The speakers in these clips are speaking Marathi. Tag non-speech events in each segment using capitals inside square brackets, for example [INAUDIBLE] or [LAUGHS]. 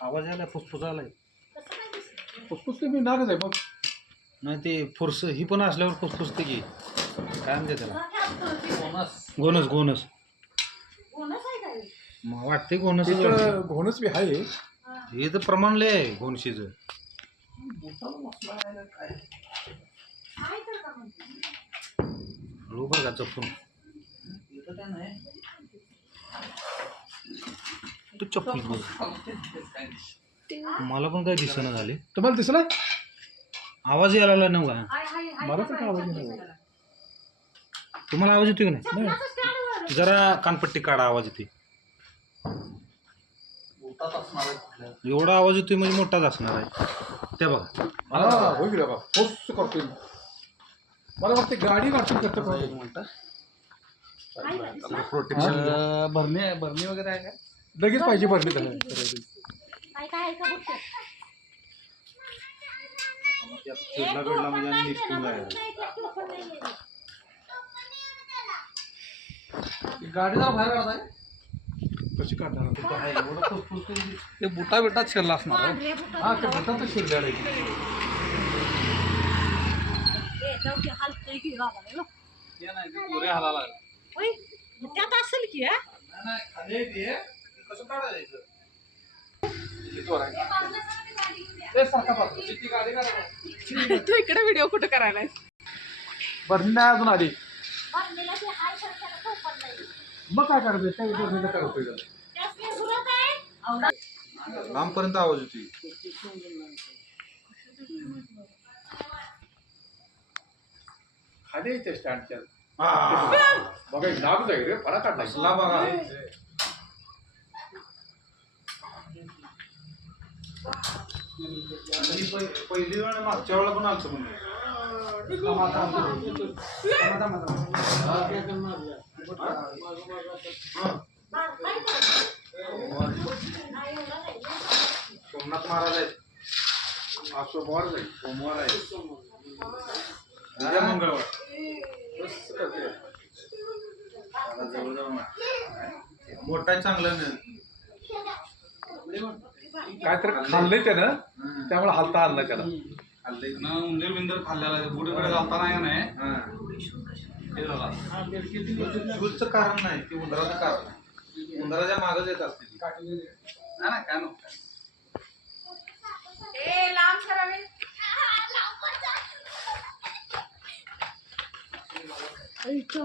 आवाज आलाय फुसफुस आलाय काय? फुसफुस ते मी नागच आहे मग नाही ते फुरस ही पण असल्यावर फुसफुसते की. काय म्हणते त्याला? काय? गोनस. गोनस काय मग वाटते गोनस घोणच बी आहे. हा. तर प्रमाण लय आहे घोणशीचं आहे तर का बरं तू चप्पल बघ. मला पण काय दिसेना झाले. तुम्हाला दिसला? आवाज यायला लागला आहे मला तर काय आवाज. तुम्हाला आवाज येतोय की नाही. जरा कानपट्टी काढा आवाज येते एवढा आवाज येतोय म्हणजे मोठाच असणार आहे. ते बघा. हा मला वाटते गाडी काढतो करतो आहे का दिसलं? प्रोटेक्शन भरणी भरणी वगैरे आहे का लगेच पाहिजे भरली त्याला काय काय आहे का बघते चिडला बिडला म्हणजे आणि निसटून जायला गाडी जरा बाहेर काढताय कशी काढणार ते। बुटा बिटात शिरला असणार हो. हा ते भटात शिरले आहे ते नाही ते पुरे हालायला लागले. त्यात असेल की हा? ते. [LAUGHS] इकडे व्हिडिओ कुठं करायला भरणी नाही अजून आली. बांधलेला ते हाय. मग काय करायचं त्या काय उपयोग? त्यासने आहे. लांबपर्यंत आवाज येतोय. जाईल रे फरा काढला कसला बघा. ही पहि- पहिली वेळ मागच्या वेळेला पण आलतं. सोमनाथ महाराज आहेत. आज सोमवार जाईल. सोमवार आहे. उद्या मंगळवार. आहे चांगलं काय तर खाल्लंय त्यानं त्यामुळे हालता आलं नाही त्याला खाल्लंय ना उंदीर बिंदीर खाल्लेला आहे. बुडीकडे घालताना आहे ना हे. हा. हे झाला. शूजचं कारण नाही ते उंदराचं कारण आहे उंदराच्या मागच येत असते ती. नाही नाही, काय नको ए लांब करावे आईच्या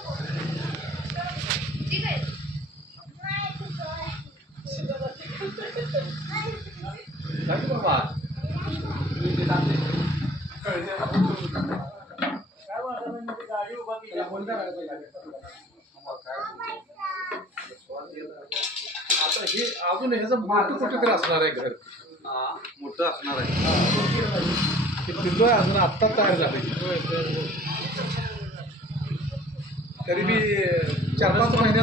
आता हे अजून ह्याचं मोठं कुठेतरी असणार आहे घर. मोठं असणार आहे. ते अजून आत्ता तयार झालं. तरी बी चार पाच महिन्यात